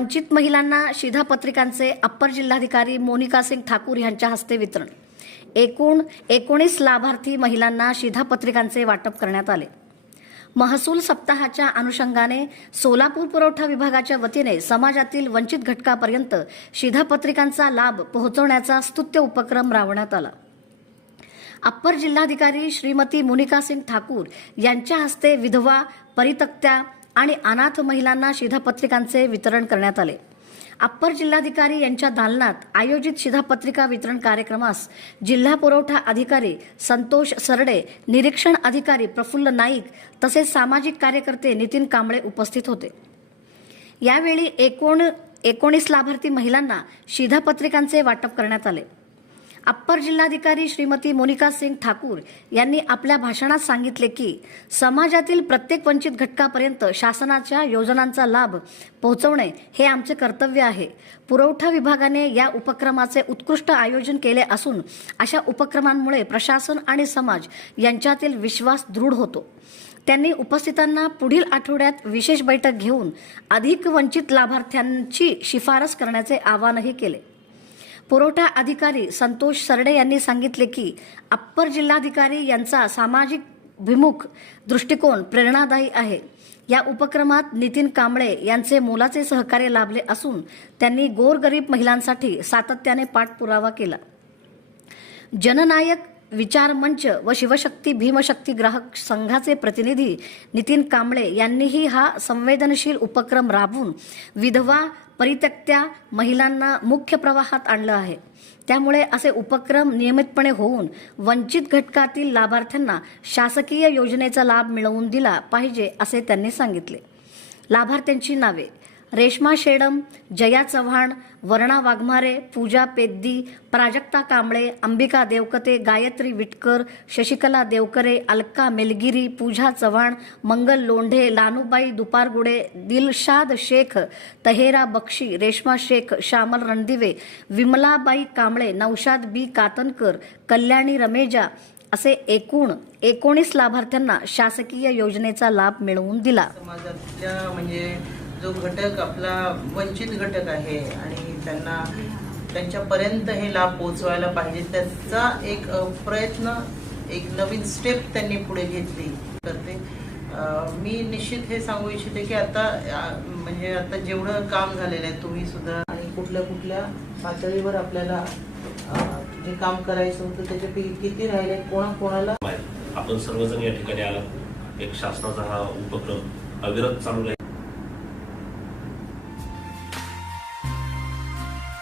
वंचित महिलांना शिधापत्रिकांचे अप्पर जिल्हाधिकारी मोनिका सिंग ठाकूर यांच्या हस्ते वितरण. एकूण एकोणीस लाभार्थी महिलांना शिधापत्रिकांचे वाटप करण्यात आले. महसूल सप्ताहाच्या अनुषंगाने सोलापूर पुरवठा विभागाच्या वतीने समाजातील वंचित घटकापर्यंत शिधापत्रिकांचा लाभ पोहोचवण्याचा स्तुत्य उपक्रम राबवण्यात आला. अप्पर जिल्हाधिकारी श्रीमती मुनिका सिंग ठाकूर यांच्या हस्ते विधवा परितक्त्या आणि अनाथ महिलांना शिधापत्रिकांचे वितरण करण्यात आले. अप्पर जिल्हाधिकारी यांच्या दालनात आयोजित शिधापत्रिका वितरण कार्यक्रमास जिल्हा पुरवठा अधिकारी संतोष सरडे निरीक्षण अधिकारी प्रफुल्ल नाईक तसेच सामाजिक कार्यकर्ते नितीन कांबळे उपस्थित होते. यावेळी एकूण एकोणीस लाभार्थी महिलांना शिधापत्रिकांचे वाटप करण्यात आले. अप्पर जिल्हाधिकारी श्रीमती मोनिका सिंग ठाकूर यांनी आपल्या भाषणात सांगितले की समाजातील प्रत्येक वंचित घटकापर्यंत शासनाच्या योजनांचा लाभ पोहोचवणे हे आमचे कर्तव्य आहे. पुरवठा विभागाने या उपक्रमाचे उत्कृष्ट आयोजन केले असून अशा उपक्रमांमुळे प्रशासन आणि समाज यांच्यातील विश्वास दृढ होतो. त्यांनी उपस्थितांना पुढील आठवड्यात विशेष बैठक घेऊन अधिक वंचित लाभार्थ्यांची शिफारस करण्याचे आवाहनही केले. पुरवठा अधिकारी संतोष सरडे यांनी सांगितले की अप्पर जिल्हाधिकारी यांचा सामाजिक भिमुख दृष्टिकोन प्रेरणादायी आहे. या उपक्रमात नितीन कांबळे यांचे मोलाचे सहकार्य लाभले असून त्यांनी गोरगरीब महिलांसाठी सातत्याने पाठपुरावा केला. जननायक विचार मंच व शिवशक्ती भीमशक्ती ग्राहक संघाचे प्रतिनिधी नितीन कांबळे यांनीही हा संवेदनशील उपक्रम राबवून विधवा परित्यक्त्या महिलांना मुख्य प्रवाहात आणलं आहे. त्यामुळे असे उपक्रम नियमितपणे होऊन वंचित घटकातील लाभार्थ्यांना शासकीय योजनेचा लाभ मिळवून दिला पाहिजे असे त्यांनी सांगितले. लाभार्थ्यांची नावे रेश्मा शेडम जया चव्हाण वर्णा वाघमारे पूजा पेद्दी प्राजक्ता कांबळे अंबिका देवकते गायत्री विटकर शशिकला देवकरे अलका मेलगिरी पूजा चव्हाण मंगल लोंढे लानूबाई दुपारगुडे दिलशाद शेख तहेरा बक्षी रेश्मा शेख श्यामल रणदिवे विमलाबाई कांबळे नौशाद बी कातनकर कल्याणी रमेजा असे एकूण एकोणीस लाभार्थ्यांना शासकीय योजनेचा लाभ मिळवून दिला. समाजातल्या म्हणजे जो घटक आपला वंचित घटक आहे आणि त्यांना त्यांच्यापर्यंत हे लाभ पोहोचवायला पाहिजे त्याचा एक प्रयत्न एक नवीन स्टेप त्यांनी पुढे घेतली करते. मी निश्चित हे सांगू इच्छिते की आता म्हणजे आता जेवढं काम झालेलं आहे तुम्ही सुद्धा आणि कुठल्या कुठल्या पातळीवर आपल्याला जे काम करायचं होतं त्याच्यापैकी किती राहिले कोणा कोणाला? आपण सर्वजण या ठिकाणी आलात एक शासनाचा हा उपक्रम अविरत चालू राहील.